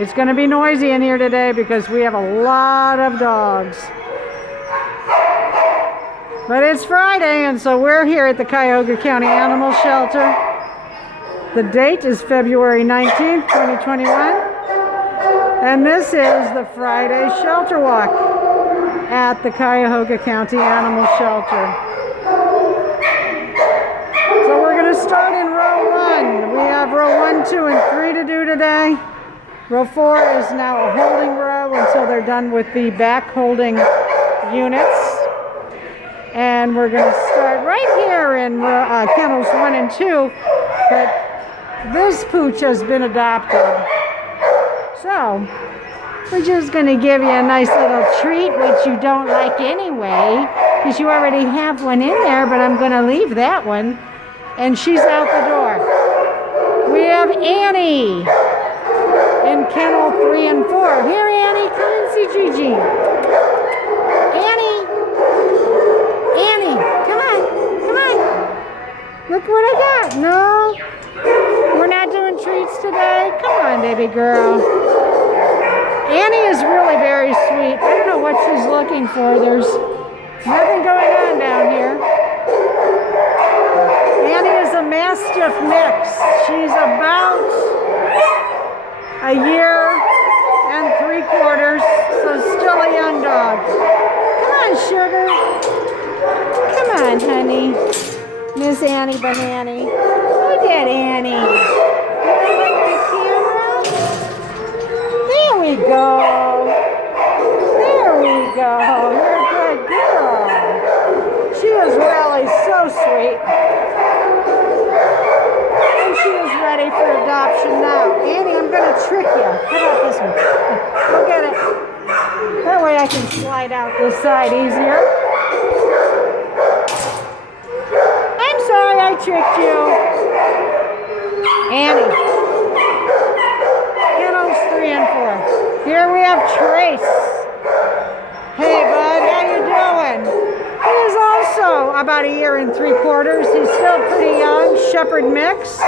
It's going to be noisy in here today because we have a lot of dogs. But it's Friday, and so we're here at the Cuyahoga County Animal Shelter. The date is February 19th, 2021. And this is the Friday shelter walk at the Cuyahoga County Animal Shelter. So we're going to start in row 1. We have row 1, 2, and 3 to do today. Row 4 is now a holding row until they're done with the back holding units. And we're going to start right here in kennels 1 and 2. But this pooch has been adopted. So we're just going to give you a nice little treat, which you don't like anyway, because you already have one in there, but I'm going to leave that one. And she's out the door. We have Annie in kennel 3 and 4. Here, Annie, come and see Gigi. Annie, come on. Look what I got. No, we're not doing treats today. Come on, baby girl. Annie is really very sweet. I don't know what she's looking for. There's nothing going on down here. Annie is a Mastiff mix. She's about a year and 3/4, so still a young dog. Come on, sugar. Come on, honey. Miss Annie Banani. Look at Annie. You like my camera? There we go. There we go. You're a good girl. She is really so sweet. And she is ready for adoption now. Annie, I'm going to trick you. How about this one? Go get it. That way I can slide out this side easier. I'm sorry I tricked you. Annie. Kennels 3 and 4. Here we have Trace. Hey, bud, how you doing? He is also about a year and 3/4. He's still pretty young, shepherd mix.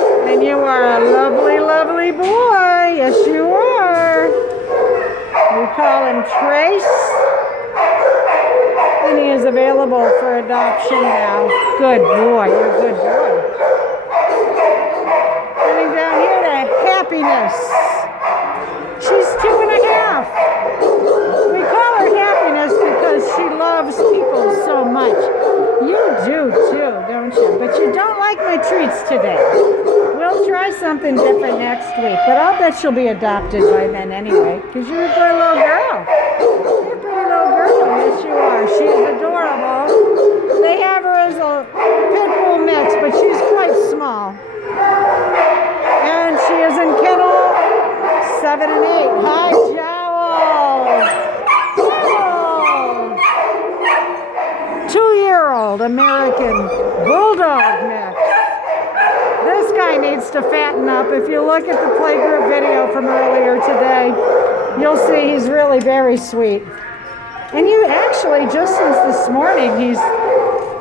And you are a lovely, lovely boy. Yes, you are. We call him Trace. And he is available for adoption now. Good boy. You're a good boy. Coming down here to Happiness. She's 2 1/2. We call her Happiness because she loves people so much. You do too, don't you? But you don't like my treats today. We'll try something different next week, but I'll bet she'll be adopted by then anyway, because you're a good little girl. You're a pretty little girl. Yes, you are. She is adorable. They have her as a pit bull mix, but she's quite small. And she is in kennel 7 and 8. Hi, Jowl. 2-year-old American Bulldog mix. This guy needs to fatten up. If you look at the playgroup video from earlier today, you'll see he's really very sweet. And you actually, just since this morning, he's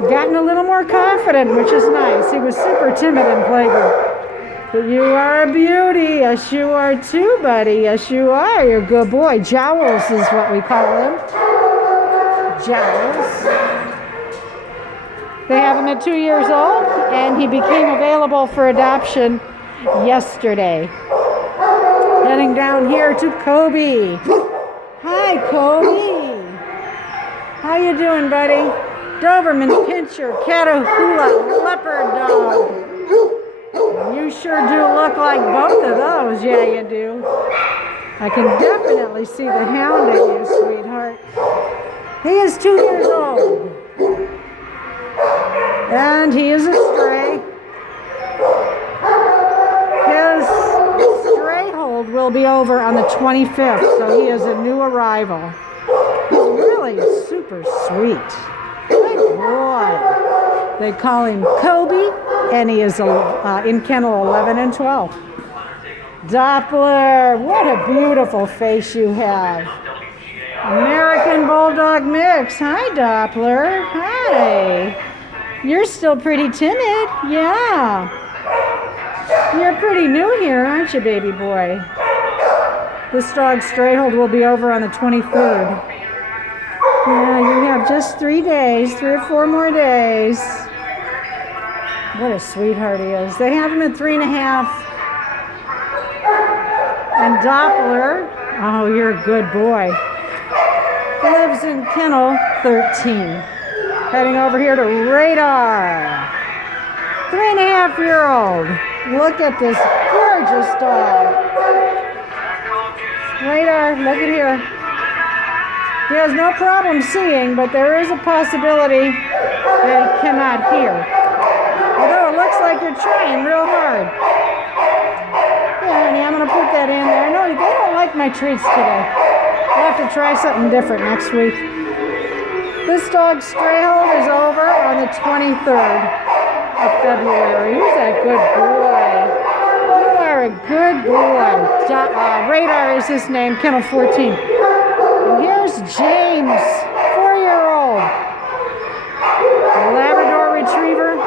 gotten a little more confident, which is nice. He was super timid in playgroup. But you are a beauty. Yes, you are too, buddy. Yes, you are. You're a good boy. Jowls is what we call him. Jowls. They have him at 2 years old, and he became available for adoption yesterday. Heading down here to Kobe. Hi, Kobe. How you doing, buddy? Doberman Pinscher, Catahoula, Leopard Dog. You sure do look like both of those. Yeah, you do. I can definitely see the hound in you, sweetheart. He is 2 years old. And he is a stray. His stray hold will be over on the 25th, so he is a new arrival. He's really super sweet. Good boy. They call him Kobe, and he is in kennel 11 and 12. Doppler, what a beautiful face you have. American Bulldog mix. Hi, Doppler. Hi. You're still pretty timid. Yeah. You're pretty new here, aren't you, baby boy? This dog's strayhold will be over on the 23rd. Yeah, you have just 3 days, 3 or 4 more days. What a sweetheart he is. They have him at 3.5. And Doppler, oh, you're a good boy, lives in kennel 13. Heading over here to Radar, 3.5-year-old. Look at this gorgeous dog. Radar, look at here. He has no problem seeing, but there is a possibility that he cannot hear. Although it looks like you're trying real hard. Yeah, honey, I'm going to put that in there. No, they don't like my treats today. We'll have to try something different next week. This dog's strayhold is over on the 23rd of February. Who's that good boy? You are a good boy. Radar is his name, kennel 14. And here's James, 4-year-old. Labrador Retriever.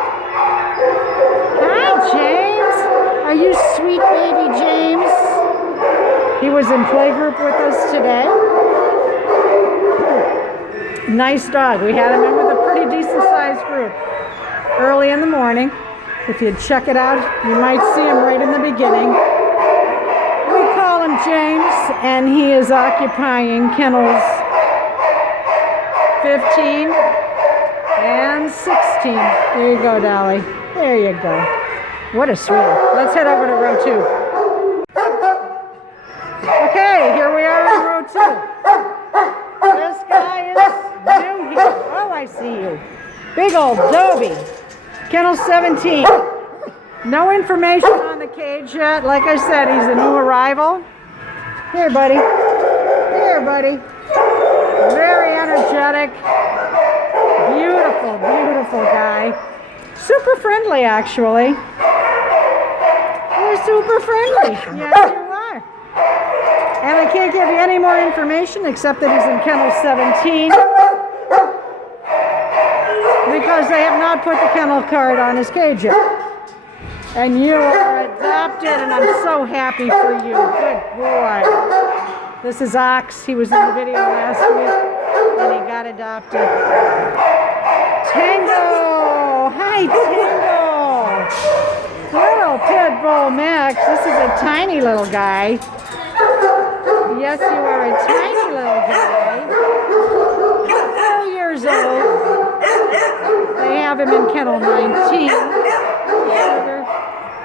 Hi, James. Are you sweet baby James? He was in playgroup with us today. Nice dog. We had him in with a pretty decent sized group early in the morning. If you check it out, you might see him right in the beginning. We call him James, and he is occupying kennels 15 and 16. There you go, Dolly. There you go. What a sweetie. Let's head over to row 2. Okay, here we are in row 2. This guy is new here. Oh, I see you. Big old Dobie. Kennel 17. No information on the cage yet. Like I said, he's a new arrival. Here, buddy. Here, buddy. Very energetic. Beautiful, beautiful guy. Super friendly, actually. You're super friendly. Yes, you are. And I can't give you any more information except that he's in kennel 17 because they have not put the kennel card on his cage yet. And you are adopted, and I'm so happy for you. Good boy. This is Ox. He was in the video last week, and he got adopted. Tango! Hi, Tango! Little pit bull mix. This is a tiny little guy. Yes, you are a tiny little guy. 4 years old. They have him in kennel 19.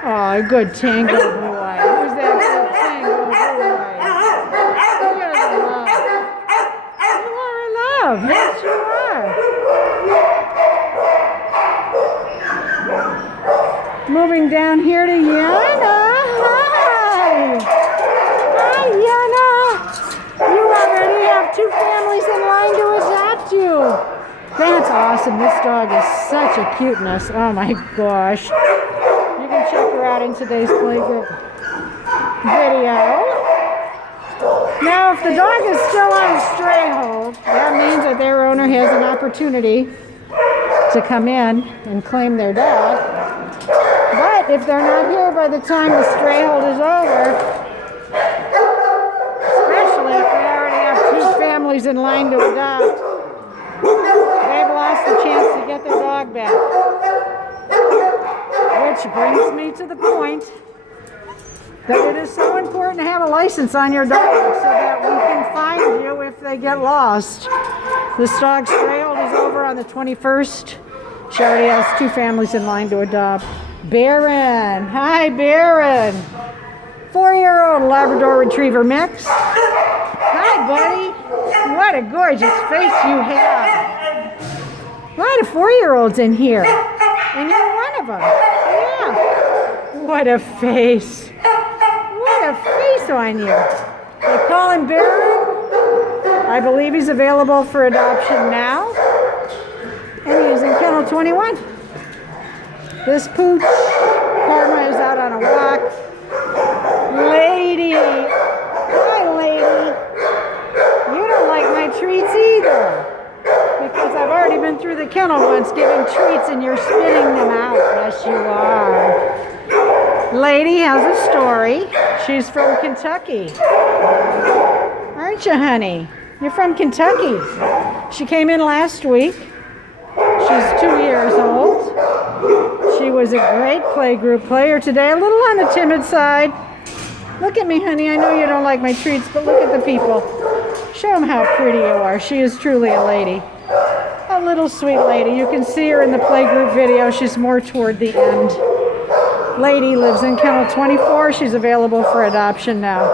Oh, good Tango boy. Who's that good Tango boy? You're in love. You are in love. Yes, you are. Moving down here to Yana. Hi. Hi, Yana. You already have 2 families in line to adopt you. That's awesome. This dog is such a cuteness. Oh my gosh. You can check her out in today's playgroup video. Now, if the dog is still on strayhold, that means that their owner has an opportunity to come in and claim their dog. But if they're not here by the time the strayhold is over, especially if they already have 2 families in line to adopt, they've lost the chance to get their dog back. Which brings me to the point that it is so important to have a license on your dog so that we can find you if they get lost. This dog's strayhold is over on the 21st. She already has 2 families in line to adopt. Baron. Hi, Baron. 4-year-old Labrador Retriever mix. Hi, buddy. What a gorgeous face you have. A lot of 4-year-olds in here. And you're one of them. Yeah. What a face. What a face on you. They call him Baron. I believe he's available for adoption now. And he is in kennel 21. This pooch, Karma, is out on a walk. Lady. Hi, lady. You don't like my treats either. Because I've already been through the kennel once giving treats and you're spitting them out. Yes, you are. Lady has a story. She's from Kentucky. Aren't you, honey? You're from Kentucky. She came in last week. She's 2 years old. She was a great playgroup player today. A little on the timid side. Look at me, honey. I know you don't like my treats, but look at the people. Show them how pretty you are. She is truly a lady. A little sweet lady. You can see her in the playgroup video. She's more toward the end. Lady lives in kennel 24. She's available for adoption now.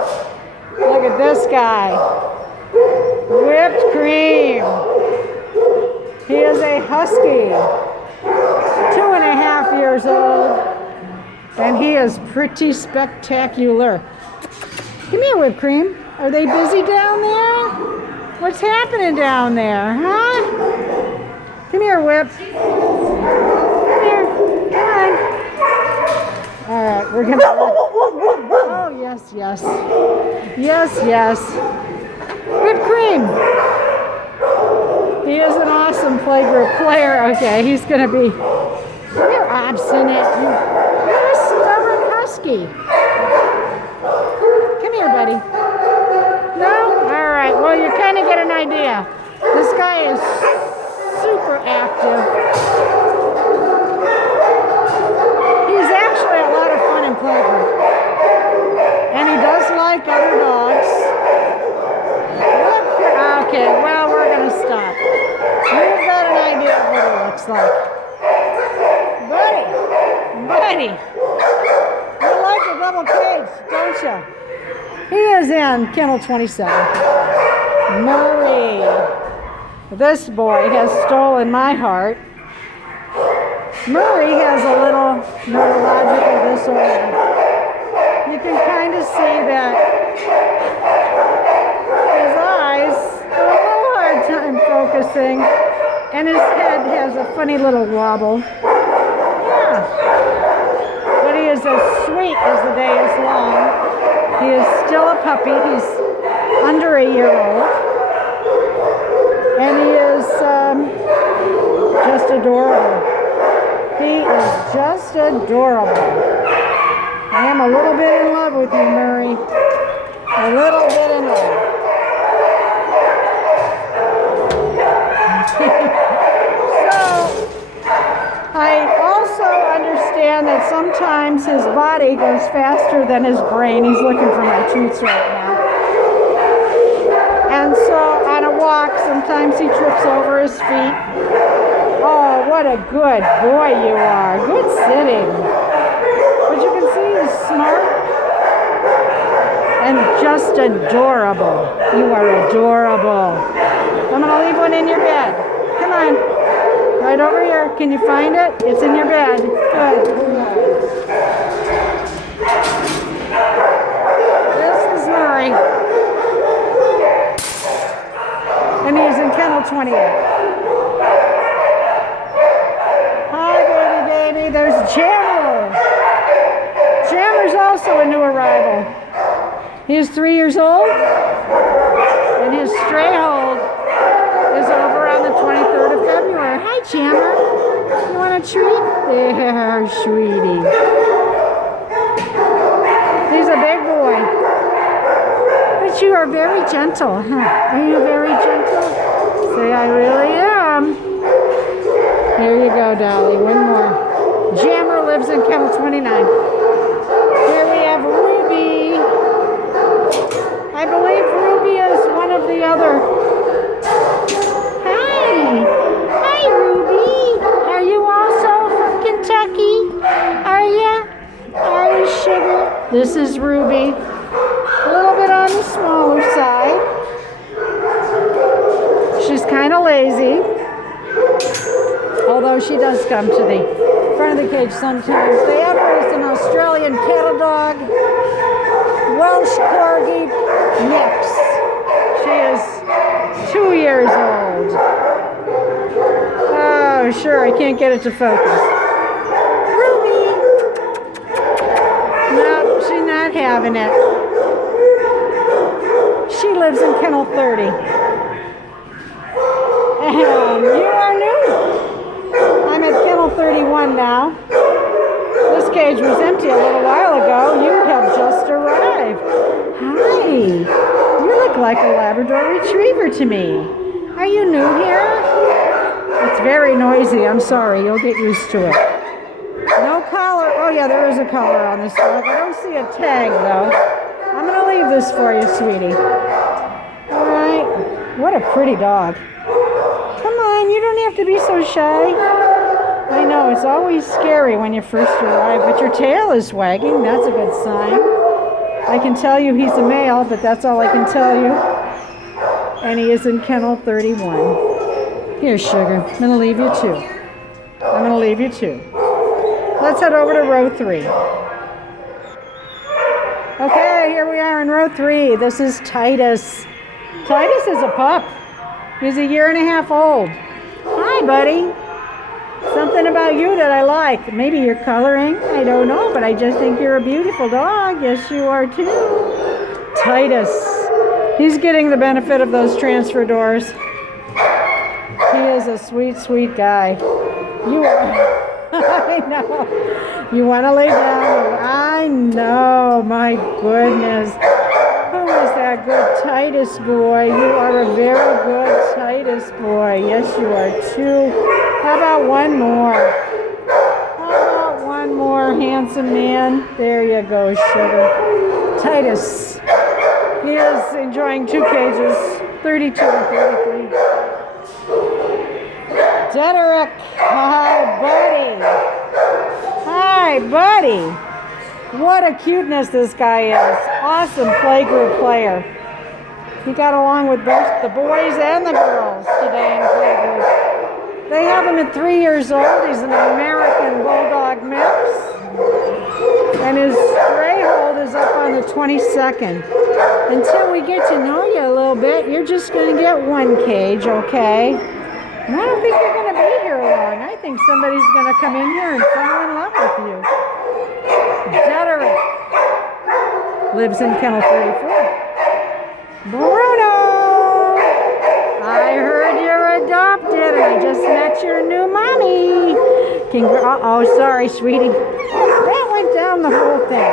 Look at this guy. Whipped cream. He is a husky. 2.5 years old. And he is pretty spectacular. Come here, Whipped Cream. Are they busy down there? What's happening down there, huh? Come here, Whip. Come here. Come on. All right, we're gonna. Oh yes, yes, yes, yes. Whipped Cream. He is an awesome playgroup player. Okay, he's gonna be. You're obstinate. You're a stubborn husky. Come here, buddy. No? All right. Well, you kind of get an idea. This guy is super active. He's actually a lot of fun in playgroup. And he does like other dogs. Okay, well, we're going to stop. You've got an idea of what he looks like. Buddy, you like a double cage, don't you? He is in kennel 27. Murray. This boy has stolen my heart. Murray has a little neurological disorder. You can kind of see that his eyes have a little hard time focusing, and his head has a funny little wobble. Yeah. But he is as sweet as the day is long. He is still a puppy. He's under a year old. And he is just adorable. He is just adorable. I am a little bit in love with you, Murray. A little bit in love. So, I also understand that sometimes his body goes faster than his brain. He's looking for my treats right now. And so on a walk, sometimes he trips over his feet. Oh, what a good boy you are. Good sitting. But you can see he's smart and just adorable. You are adorable. I'm going to leave one in your bed. Come on. Right over here. Can you find it? It's in your bed. Good. This is Murray. And he's in kennel 28. Hi, baby. There's Jammer. Jammer's also a new arrival. He is 3 years old. And his stray hold is over on the 23rd of February. Hi, Jammer. You want a treat? There, sweetie. He's a big boy. But you are very gentle, huh? Are you very gentle? Say, I really am. Here you go, Dolly. One more. Jammer lives in kennel 29. Here we have Ruby. I believe Ruby is one of the other. Hi, Ruby. Are you also from Kentucky? Are you? Are you, sugar? This is Ruby. A little bit on the smaller side. She's kind of lazy, although she does come to the front of the cage sometimes. The other is an Australian cattle dog, Welsh Corgi mix. She is 2 years old. Oh, sure, I can't get it to focus. Ruby! No, she's not having it. She lives in kennel 30. And you are new. I'm at kennel 31 now. This cage was empty a little while ago. You have just arrived. Hi. You look like a Labrador Retriever to me. Are you new here? It's very noisy. I'm sorry. You'll get used to it. No collar. Oh, yeah, there is a collar on this dog. I don't see a tag, though. I'm going to leave this for you, sweetie. All right. What a pretty dog. Come on. You don't have to be so shy. I know. It's always scary when you first arrive, but your tail is wagging. That's a good sign. I can tell you he's a male, but that's all I can tell you. And he is in kennel 31. Here, sugar. I'm going to leave you two. Let's head over to row 3. Okay, here we are in row 3. This is Titus. Titus is a pup. He's 1.5 years old. Hi, buddy. Something about you that I like. Maybe you're coloring. I don't know, but I just think you're a beautiful dog. Yes, you are too. Titus. He's getting the benefit of those transfer doors. He is a sweet, sweet guy. You are. I know. You want to lay down? I know. My goodness. Who is that good Titus boy? You are a very good Titus boy. Yes, you are too. How about one more? Handsome man? There you go, sugar. Titus. He is enjoying 2 cages, 32 and 33. Dederick. Hi, buddy. What a cuteness this guy is. Awesome playgroup player. He got along with both the boys and the girls today in playgroup. They have him at 3 years old. He's an American Bulldog mix. And his stray hold is up on the 22nd. Until we get to know you a little bit, you're just going to get 1 cage, okay? And I don't think you're going to be here long. I think somebody's going to come in here and fall in love with you. Dederick lives in kennel 34. Bruno! I heard you're adopted, and I just met your new mommy. Uh-oh, sorry, sweetie. That went down the whole thing.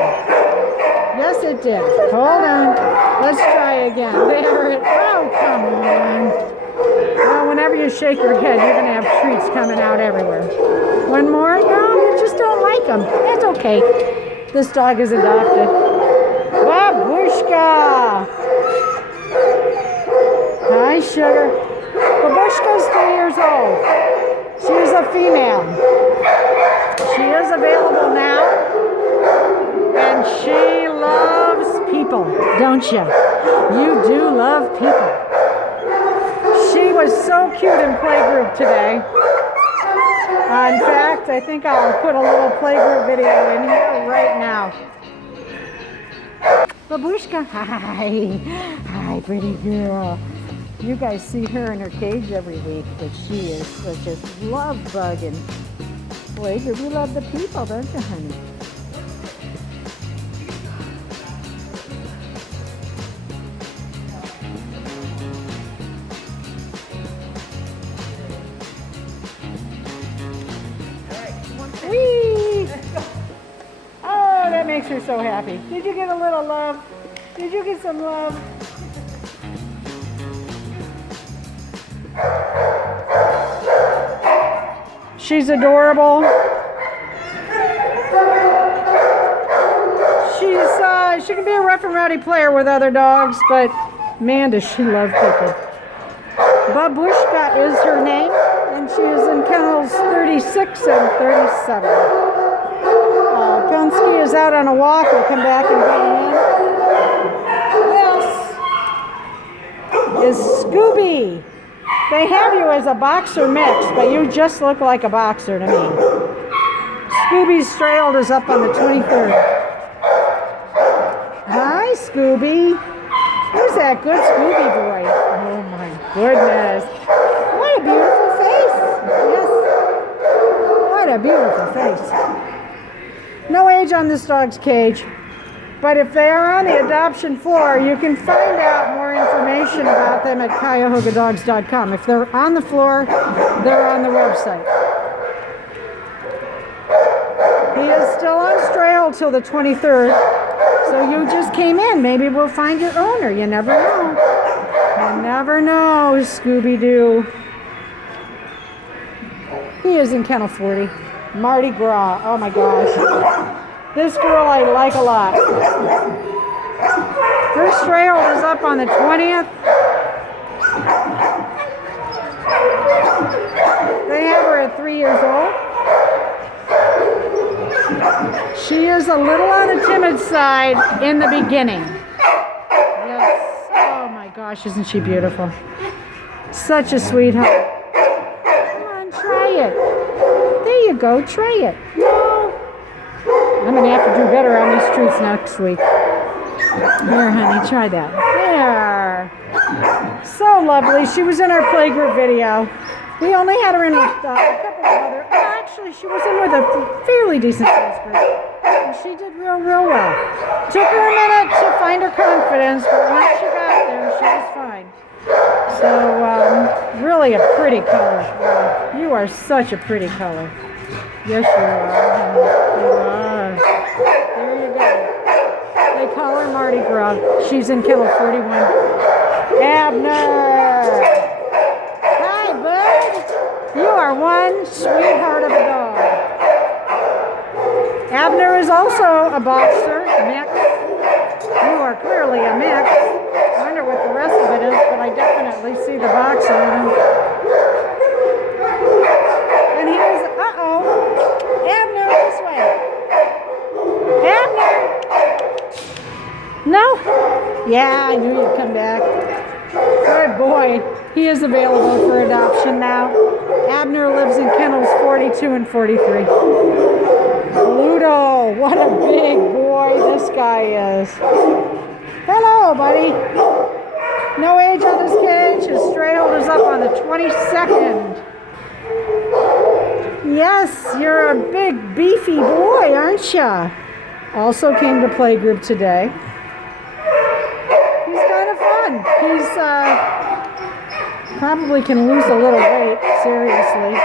Yes, it did. Hold on. Let's try again. There it. Oh, come on. Well, whenever you shake your head, you're going to have treats coming out everywhere. One more? No, you just don't like them. That's okay. This dog is adopted. Babushka! Hi, sugar. Babushka's 3 years old. She is a female. She is available now. And she loves people, don't you? You do love people. She was so cute in playgroup today. In fact, I think I'll put a little playgroup video in here right now. Babushka, hi, pretty girl. You guys see her in her cage every week, but she is such a love bug and playgroup. You love the people, don't you, honey? Whee! Oh, that makes her so happy. Did you get a little love? Did you get some love? She's adorable. She can be a rough and rowdy player with other dogs, but man, does she love people. Babushka is her name, and she is in kennels 36 and 37. Gunsky is out on a walk. We'll come back and get him in. This is Scooby. They have you as a boxer mix, but you just look like a boxer to me. Scooby's stray hold is up on the 23rd. Hi, Scooby. Who's that good Scooby boy? Oh, my goodness. What a beautiful face. Yes. What a beautiful face. No age on this dog's cage. But if they are on the adoption floor, you can find out more information about them at cuyahogadogs.com. If they're on the floor, they're on the website. He is still on sale till the 23rd. So you just came in. Maybe we'll find your owner. You never know. You never know, Scooby-Doo. He is in kennel 40. Mardi Gras. Oh my gosh. This girl I like a lot. Her stray hold is up on the 20th. They have her at 3 years old. She is a little on the timid side in the beginning. Yes. Oh my gosh, isn't she beautiful? Such a sweetheart. Come on, try it. There you go, try it. No. I'm going to have to do better on these treats next week. Here, honey, try that. There. So lovely. She was in our playgroup video. We only had her in with a couple of other. Actually, she was in with a fairly decent size group. And she did real well. Took her a minute to find her confidence, but once she got there, she was fine. So, really a pretty color. Wow. You are such a pretty color. Yes, you are. You are. There you go. They call her Mardi Gras. She's in kennel 41. Abner! Hi, bud! You are one sweetheart of a dog. Abner is also a boxer, mix. You are clearly a mix. I wonder what the rest of it is, but I definitely see the boxer in him. And he is, Abner, this way. Abner! No? Yeah, I knew you'd come back. Good boy. He is available for adoption now. Abner lives in kennels 42 and 43. Pluto, what a big boy this guy is. Hello, buddy. No age on his cage. His stray hold is up on the 22nd. Yes, you're a big, beefy boy, aren't you? Also came to playgroup today. He's kind of fun. He's probably can lose a little weight, seriously.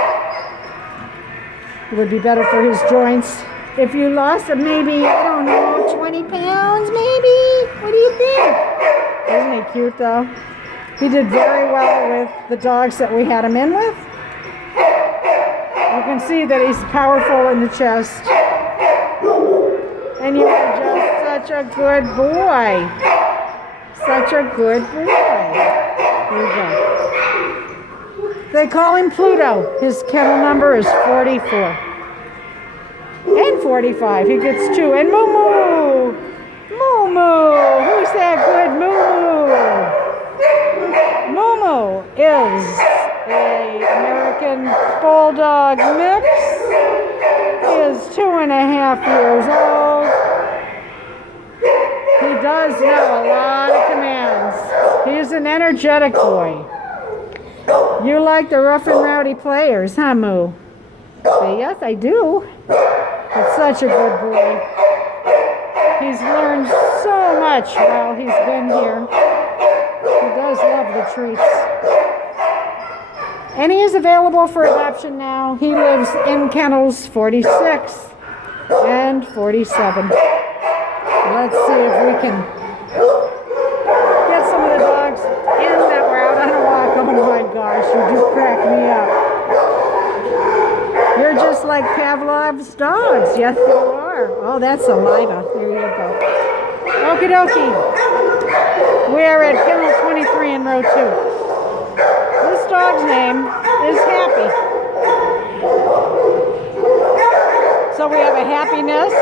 It would be better for his joints if you lost maybe, I don't know, 20 pounds maybe? What do you think? Isn't he cute though? He did very well with the dogs that we had him in with. You can see that he's powerful in the chest. And you are just such a good boy. Such a good boy. There you go. They call him Pluto. His kennel number is 44. And 45. He gets 2. And Moo-Moo! Moo-Moo! Who's that good Moo-Moo? Moo-Moo is an American Bulldog mix. He is 2.5 years old. He does know a lot of commands. He's an energetic boy. You like the rough and rowdy players, huh, Moo? Say, yes, I do. He's such a good boy. He's learned so much while he's been here. He does love the treats. And he is available for adoption now. He lives in kennels 46 and 47. Let's see if we can get some of the dogs in that were out on a walk. Oh my gosh, you do crack me up. You're just like Pavlov's dogs. Yes, you are. Oh, that's saliva. There you go. Okie dokie. We are at kennel 23 in row 2. This dog's name is Happy. So we have a happiness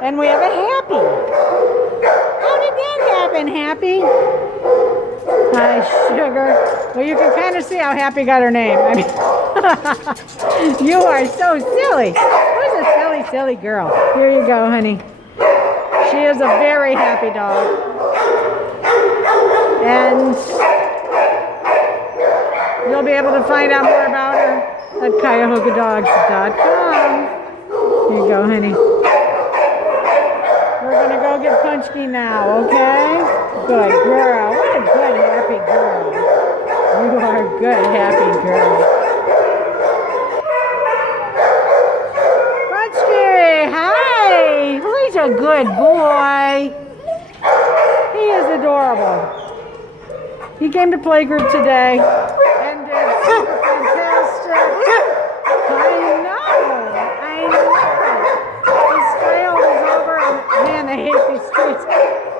and we have a happy. How did that happen, Happy? Hi, sugar. Well, you can kind of see how Happy got her name. I mean, you are so silly. Who's a silly, silly girl? Here you go, honey. She is a very happy dog. And you'll be able to find out more about her at cuyahogadogs.com. Here you go, honey. We're going to go get Punchki now, okay? Good girl. What a good, happy girl. You are a good, happy girl. Punchki, hi! a good boy. He is adorable. He came to playgroup today and did super fantastic. I know. His stray-hold is over on, man, I hate these streets.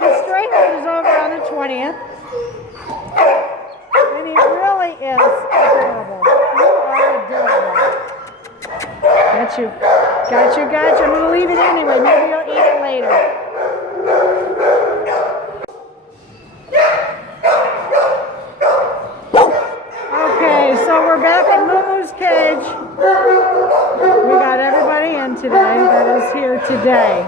His stray-hold is over on the 20th. And he really is adorable. You are adorable. Got you. Got you. I'm going to leave it anyway. Maybe you'll eat it later. Okay, so we're back at Lulu's cage. We got everybody in today that is here today.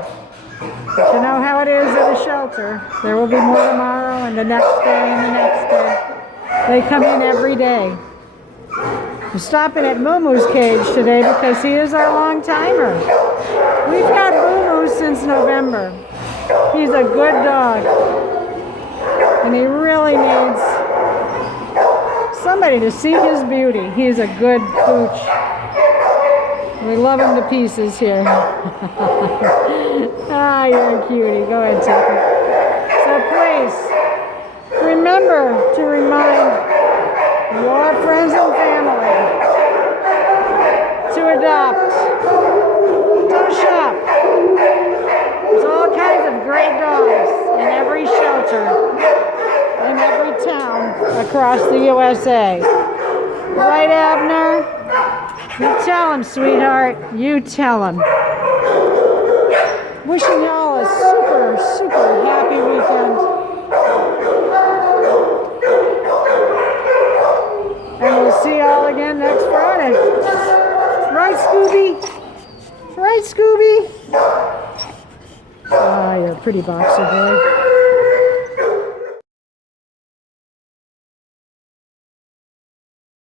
But you know how it is at a shelter. There will be more tomorrow and the next day and the next day. They come in every day. We're stopping at Moo-Moo's cage today because he is our long timer. We've got Moo-Moo since November. He's a good dog. And he really needs somebody to see his beauty. He's a good pooch. We love him to pieces here. Ah, you're a cutie. Go ahead, take it. So please, remember to remind your friends and family to adopt. Don't shop. There's all kinds of great dogs in every shelter, in every town across the USA. Right, Abner? You tell him, sweetheart. You tell him. Wishing y'all a super, super happy weekend. And we'll see y'all again next Friday. Right, Scooby? Right, Scooby? Ah, you're a pretty boxer boy.